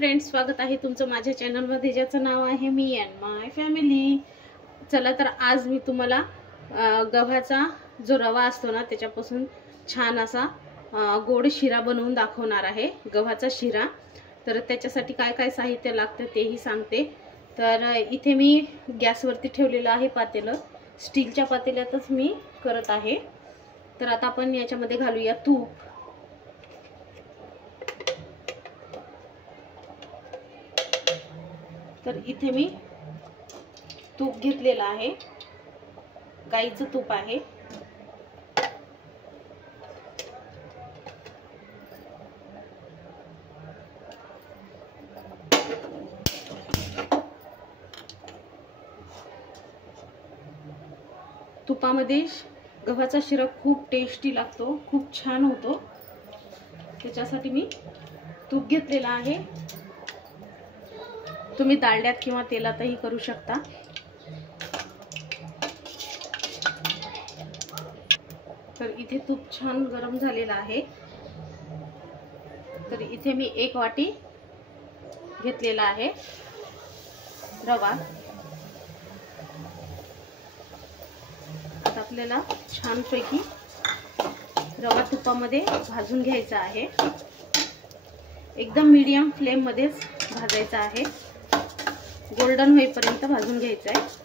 Friends, स्वागत आहे तुमचं माझ्या चॅनलमध्ये ज्याचं नाव आहे मी अँड माय फॅमिली। चला तर आज मी तुम्हाला गव्हाचा जो रवा असतो ना त्याच्यापासून छान असा गोड शिरा बनवून दाखवणार आहे, गव्हाचा शिरा। तर त्याच्यासाठी काय काय साहित्य लागतं तेही सांगते। तर इथे मी गॅसवरती ठेवलेलं आहे पातेलं, स्टीलच्या पातेल्यातच मी करत आहे। तर आता आपण याच्यामध्ये घालूया तूप। तर इथे मी तूप घेतलेलं आहे, गाईचं तूप आहे। तुपामध्ये गव्हाचा शिरा खूप टेस्टी लागतो, खूप छान होतो। त्याच्यासाठी मी तूप घेतलेलं आहे। तुम्ही डालड्यात किंवा तेलातही करू शकता। तर इथे तूप छान गरम झालेलं आहे। तर इथे मी 1 वाटी घेतलेला आहे रवा। आता आपल्याला छानपैकी रवा तुपामध्ये भाजून घ्यायचा आहे। एकदम मीडियम फ्लेम मध्येच भाजायचा आहे, गोल्डन होईपर्यंत भाजून घ्यायचा आहे।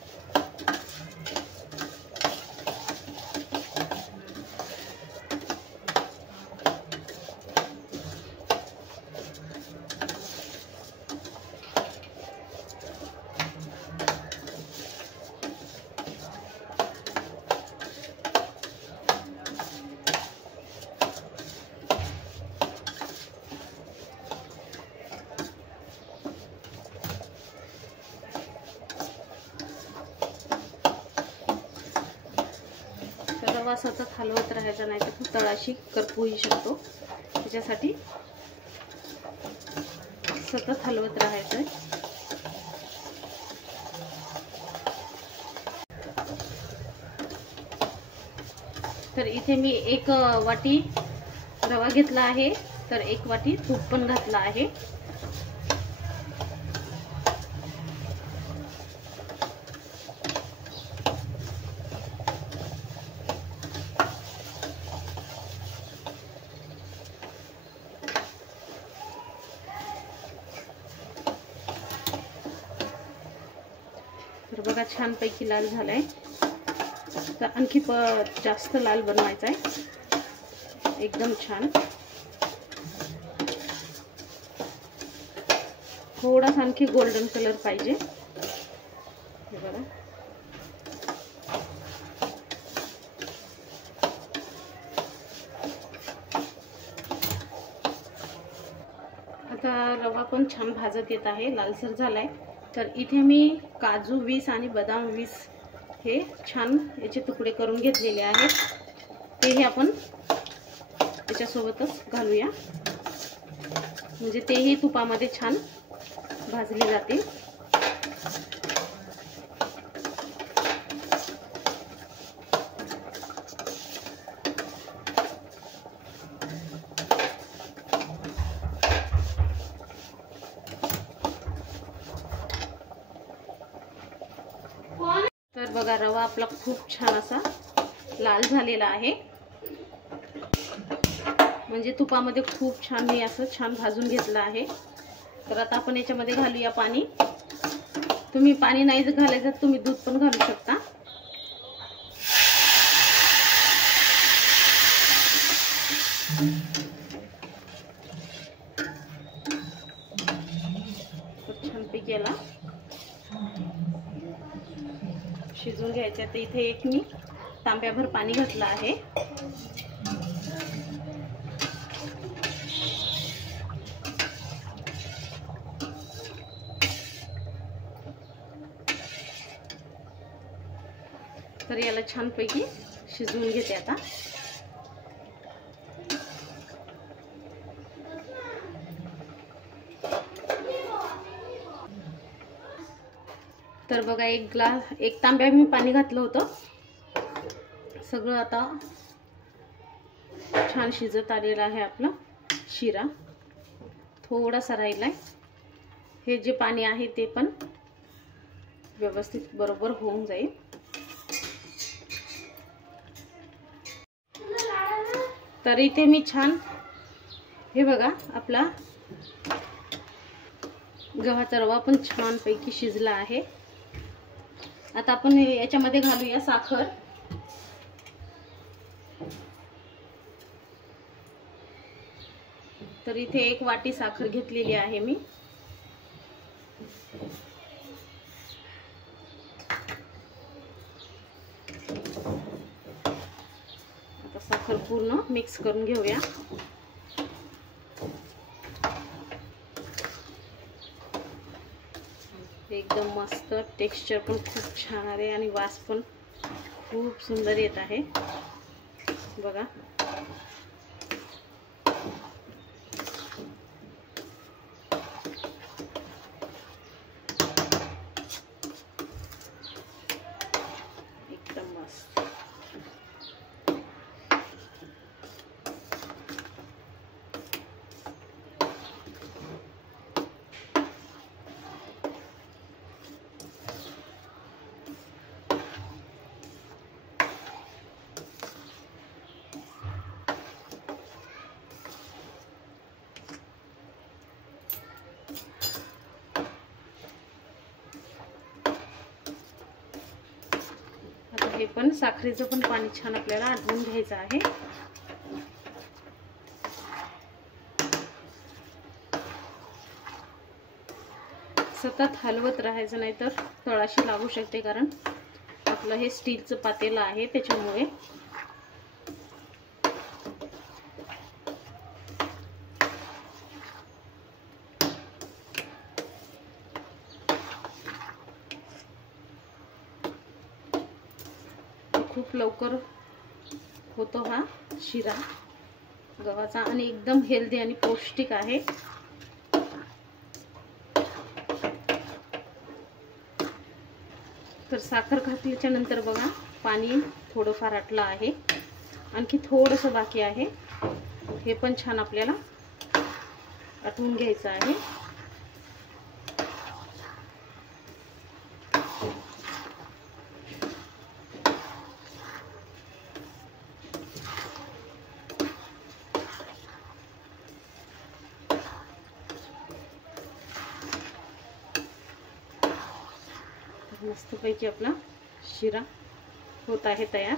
रवा सतत हलवत राहायचा, नाही तर तळाशी करपूही शकतो। त्याच्यासाठी सतत हलवत राहायचं। तर इथे मी 1 वाटी रवा घेतला आहे, तर 1 वाटी तूप पण घातला आहे। तर बघा छानपैकी लाल झालाय। तर आणखी जास्त लाल बनवायचा आहे, एकदम छान। थोडासा आणखी गोल्डन कलर पाहिजे। हे बघा आता रवा पण छान भाजत येत आहे, लालसर झालाय। तर इथे मी काजू 20 आणि बदाम 20 हे छान याचे तुकडे करून घेतलेले आहेत, तेही आपण त्याच्यासोबतच घालूया, म्हणजे तेही तुपामध्ये छान भाजले जातील। तर बघा रवा आपला खूप छान असा लाल झालेला आहे, म्हणजे तुपामध्ये खूप छान मी असं छान भाजून घेतलं आहे। तर आता आपण याच्यामध्ये घालूया पाणी। तुम्ही पाणी नाही घालायचं, तुम्ही दूध पण घालू शकता। तर छानपैकी याला शिजवून घ्यायचं। तर इथे एक मी तांब्याभर पाणी घातलं आहे। तर याला छानपैकी शिजवून घेते आता। तर बघा एक तांब्या मी पाणी घातलं होतं। सगळं आता छान शिजत आलेला आहे आपला शिरा, थोडासा राहिलाय। हे जे पाणी आहे ते पण व्यवस्थित बरोबर होऊन जाईल। तर इथे मी छान, हे बघा आपला गव्हाचा रवा पण छान पैकी शिजला आहे। आता आपण याच्यामध्ये घालूया साखर। तर इथे 1 वाटी साखर घेतलेली आहे मी। आता साखर पूर्ण मिक्स करून घेऊया। एकदम मस्त, टेक्स्चर पण खूप छान आहे आणि वास पण खूप सुंदर येत आहे बघा। एकदम मस्त। हे पण साखरेचं पण पाणी छान आपल्याला आटवून घ्यायचं आहे। सतत हलवत राहायचं, नाही तर तळाशी लागू शकते, कारण आपलं हे स्टीलचं पातेलं आहे त्याच्यामुळे। खूप लवकर होतो हा शिरा गव्हाचा आणि एकदम हेल्दी आणि पौष्टिक आहे। तर साखर घातल्याच्या नंतर बघा पाणी थोडंफार आटलं आहे, आणखी थोडंसं बाकी आहे। हे पण छान आपल्याला आटवून घ्यायचं आहे। मस्तपैकी आपला शिरा होत आहे तयार।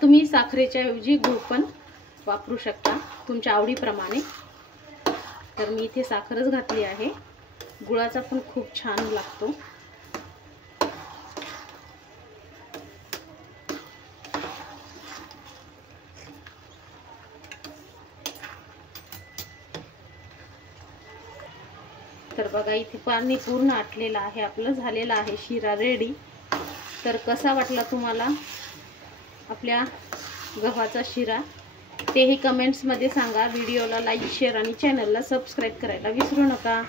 तुम्ही साखरेच्या ऐवजी गूळ पण वापरू शकता तुमच्या आवडीप्रमाणे। तर मी इथे साखरच घातली आहे, गुळाचा पण खूप छान लागतो। तर बघा इथे पाणी पूर्ण आटलेलं आहे, आपलं झालेला आहे शिरा रेडी। तर कसा वाटला तुम्हाला आपल्या गव्हाचा शिरा तेही कमेंट्स मध्ये सांगा। व्हिडिओला लाईक, शेअर आणि चॅनलला सबस्क्राईब करायला विसरू नका।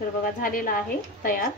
तर बघा झालेला आहे तयार।